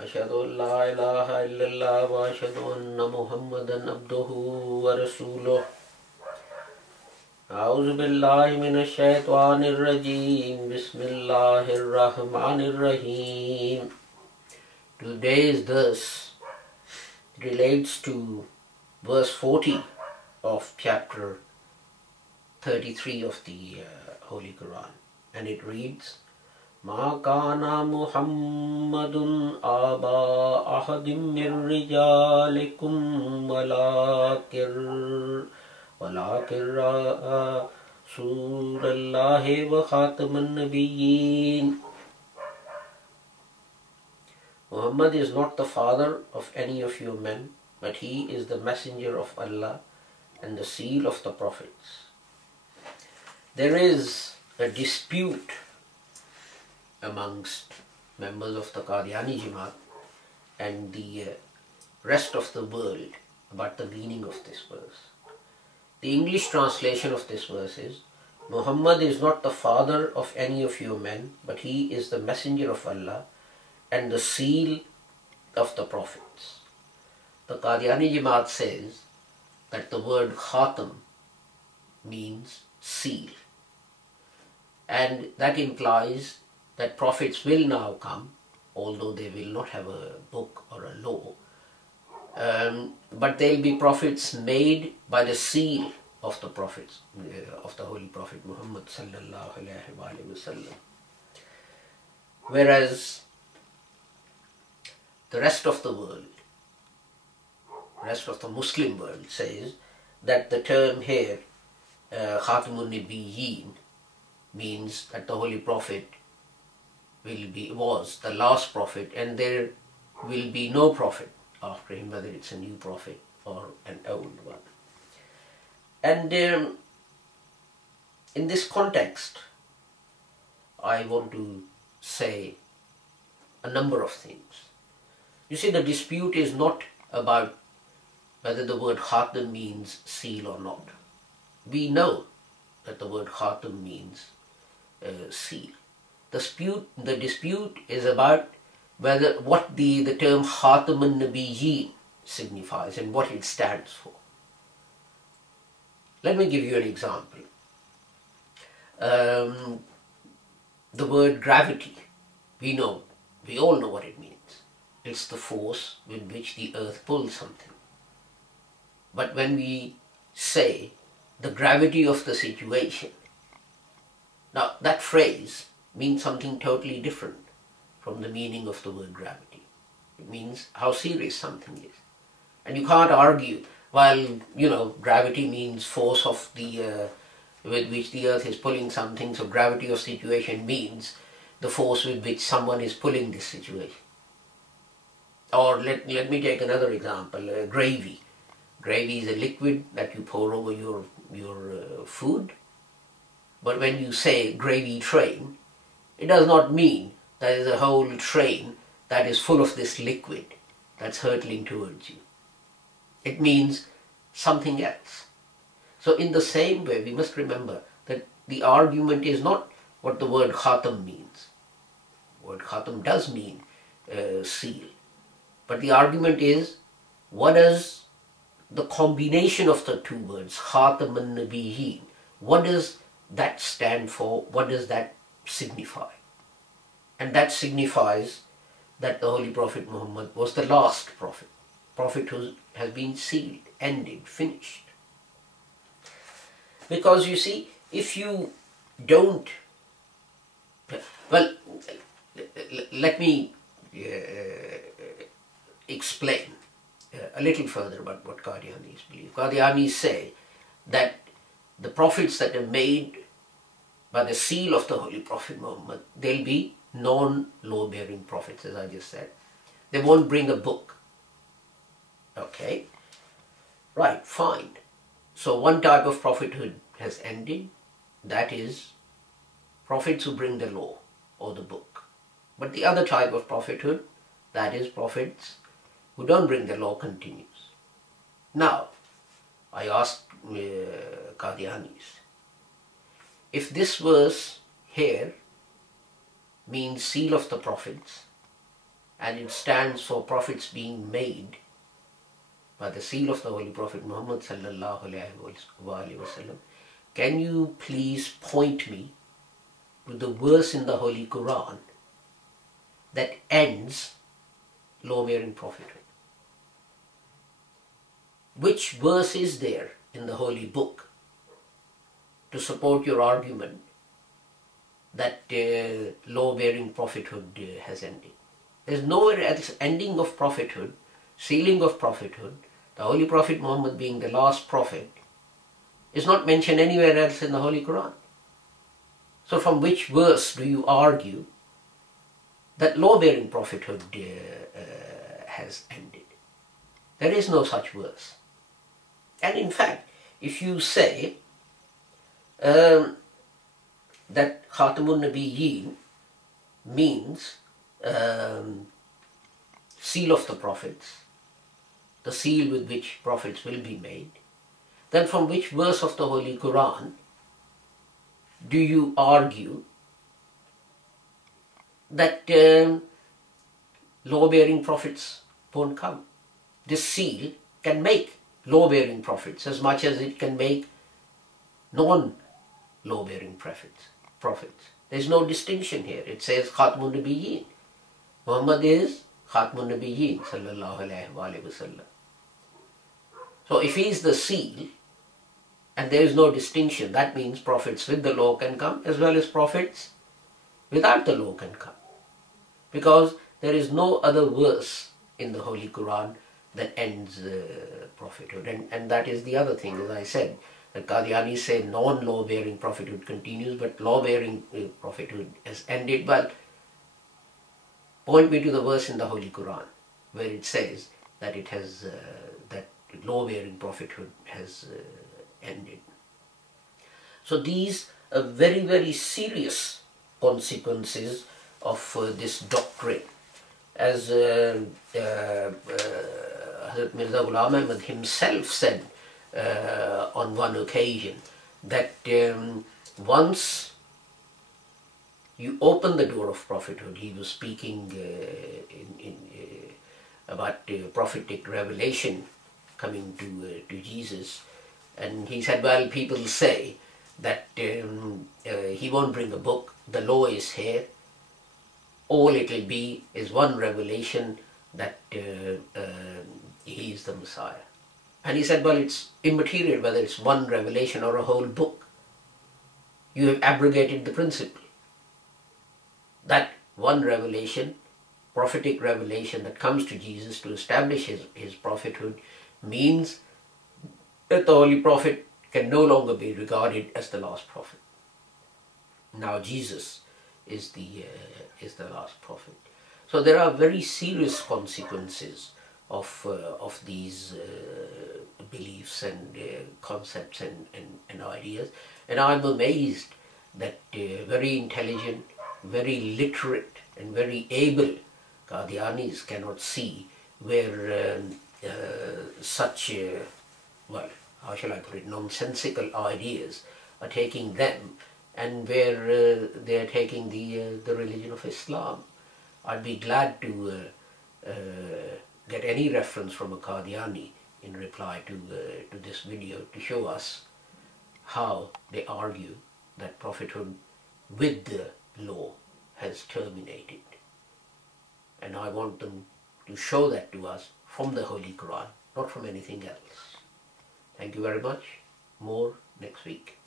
أشهد أن لا إله إلا الله وأشهد أن محمدا عبده ورسوله أعوذ بالله من الشيطان الرجيم بسم الله الرحمن الرحيم. Today's verse relates to verse 40 of chapter 33 of the Holy Quran, and it reads, ما كان محمد أبا أحد من رجالكم ولكن رسول الله وخاتم النبيين. Muhammad is not the father of any of you men, but he is the messenger of Allah and the seal of the prophets. There is a dispute amongst members of the Qadiani Jamaat and the rest of the world about the meaning of this verse. The English translation of this verse is, Muhammad is not the father of any of you men, but he is the messenger of Allah and the seal of the prophets. The Qadiani Jamaat says that the word khatam means seal, and that implies that prophets will now come, although they will not have a book or a law, but they'll be prophets made by the seal of the prophets, of the Holy Prophet Muhammad sallallahu alaihi wasallam. Whereas the rest of the world, rest of the Muslim world, says that the term here, Khatamun Nabiyyin, means that the Holy Prophet was the last prophet, and there will be no prophet after him, whether it's a new prophet or an old one. And in this context, I want to say a number of things. You see, the dispute is not about whether the word khatam means seal or not. We know that the word khatam means seal. The dispute is about what the term Khatam al-Nabiyyin signifies and what it stands for. Let me give you an example. The word gravity, we all know what it means. It's the force with which the earth pulls something. But when we say the gravity of the situation, now that phrase means something totally different from the meaning of the word gravity. It means how serious something is. And you can't argue, while, gravity means force of the, with which the earth is pulling something, so gravity of situation means the force with which someone is pulling this situation. Or let me take another example, gravy. Gravy is a liquid that you pour over your food. But when you say gravy train, it does not mean that there is a whole train that is full of this liquid that's hurtling towards you. It means something else. So in the same way, we must remember that the argument is not what the word khatam means. The word khatam does mean seal. But the argument is, what does the combination of the two words, khatam an-nabiyyin, what does that stand for? What does that signify? And that signifies that the Holy Prophet Muhammad was the last prophet who has been sealed, ended, finished. Because you see, if you don't, well, let me explain a little further about what Qadianis believe. Qadianis say that the prophets that are made by the seal of the Holy Prophet Muhammad, they'll be non-law-bearing prophets, as I just said. They won't bring a book. Okay? Right, fine. So one type of prophethood has ended, that is prophets who bring the law or the book. But the other type of prophethood, that is prophets who don't bring the law, continues. Now, I asked Qadianis, if this verse here means seal of the prophets, and it stands for prophets being made by the seal of the Holy Prophet Muhammad sallallahu alaihi wasallam, can you please point me to the verse in the Holy Quran that ends law-bearing prophethood? Which verse is there in the Holy Book to support your argument that law-bearing prophethood has ended? There's nowhere else ending of prophethood, sealing of prophethood, the Holy Prophet Muhammad being the last prophet, is not mentioned anywhere else in the Holy Quran. So from which verse do you argue that law-bearing prophethood has ended? There is no such verse. And in fact, if you say that Khatamun Nabiyyin means seal of the prophets, the seal with which prophets will be made, then from which verse of the Holy Quran do you argue that law-bearing prophets won't come? This seal can make law-bearing prophets as much as it can make non-law-bearing prophets. There's no distinction here. It says Khatmun Nabiyyin. Muhammad is Khatmun Nabiyyin sallallahu alaihi wasallam. So if he is the seal and there is no distinction, that means prophets with the law can come as well as prophets without the law can come. Because there is no other verse in the Holy Quran that ends prophethood. And that is the other thing, as I said, that Qadianis say non-law-bearing prophethood continues, but law-bearing prophethood has ended. Well, point me to the verse in the Holy Quran where it says that it has that law-bearing prophethood has ended. So these are very, very serious consequences of this doctrine. As Hazrat Mirza Ghulam Ahmad himself said on one occasion, that once you open the door of prophethood, he was speaking about prophetic revelation coming to Jesus, and he said, well, people say that he won't bring a book, the law is here, all it will be is one revelation that he is the Messiah. And he said, well, it's immaterial whether it's one revelation or a whole book. You have abrogated the principle. That one revelation, prophetic revelation that comes to Jesus to establish his prophethood, means that the Holy Prophet can no longer be regarded as the last prophet. Now Jesus is the last prophet. So there are very serious consequences of these beliefs and concepts and ideas. And I'm amazed that very intelligent, very literate and very able Qadianis cannot see where such, well, how shall I put it, nonsensical ideas are taking them, and where they are taking the religion of Islam. I'd be glad to get any reference from a Qadiani in reply to this video to show us how they argue that prophethood with the law has terminated. And I want them to show that to us from the Holy Quran, not from anything else. Thank you very much. More next week.